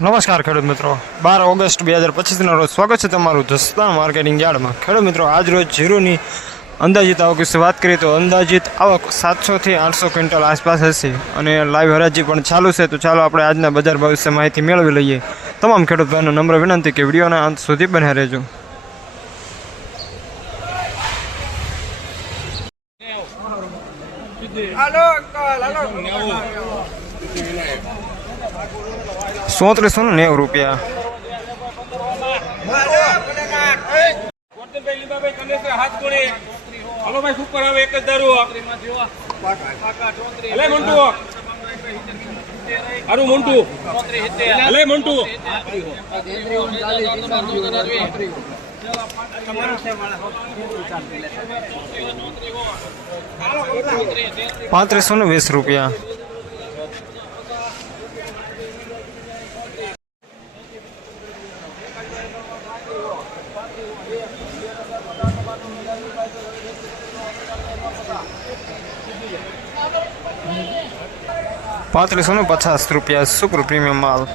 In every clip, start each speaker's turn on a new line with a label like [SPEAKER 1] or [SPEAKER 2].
[SPEAKER 1] નમસ્કાર ખેડૂત મિત્રો. બાર ઓગસ્ટ બે હજાર પચીસના રોજ સ્વાગત છે તમારું જસદણ માર્કેટિંગ યાર્ડમાં. ખેડૂત મિત્રો, આજ રોજ જીરુની અંદાજિત આવક વિશે વાત કરીએ તો અંદાજિત આવક સાતસોથી આઠસો ક્વિન્ટલ આસપાસ હશે અને લાઈવ હરાજી પણ ચાલુ છે. તો ચાલો આપણે આજના બજાર ભાવ વિશે માહિતી મેળવી લઈએ. તમામ ખેડૂત ભાઈનો નમ્ર વિનંતી કે વિડીયોના અંત સુધી બન્યા રહેજો. સોત્રીસો ને નેવું રૂપિયા. પાંત્રીસો ને વીસ હાથ પાંત્રીસો ને પચાસ રૂપિયા શુક્ર પ્રીમિયમ માલ.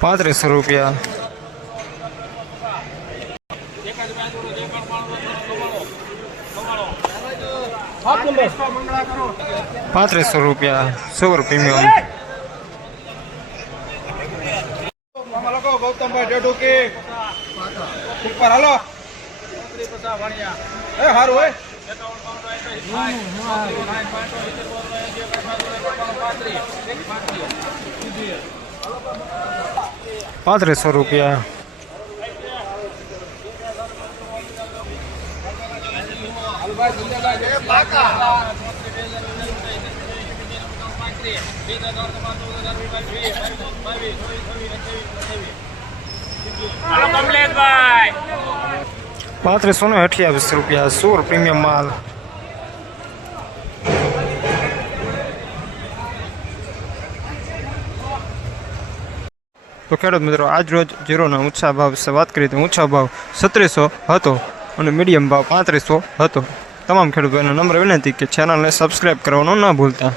[SPEAKER 1] પાંત્રીસો રૂપિયા. પાંત્રીસો રૂપિયા સો પ્રીમિયમ
[SPEAKER 2] ગૌતમભાઈ ડેઢુકી ઉપર હાલો. એ હારું હોય
[SPEAKER 1] પાંત્રીસો રૂપિયા
[SPEAKER 2] હાલો કમલેશભાઈ
[SPEAKER 1] પાંત્રીસો ને અઠ્યાવીસ રૂપિયા સુર પ્રીમિયમ માલ. તો ખેડૂત મિત્રો, આજ રોજ જીરોના ઊંચા ભાવ વિશે વાત કરીએ તો ઊંચા ભાવ સત્રીસો હતો અને મીડિયમ ભાવ પાંત્રીસો હતો. તમામ ખેડૂતોને નમ્ર વિનંતી કે ચેનલને સબસ્ક્રાઇબ કરવાનું ન ભૂલતા.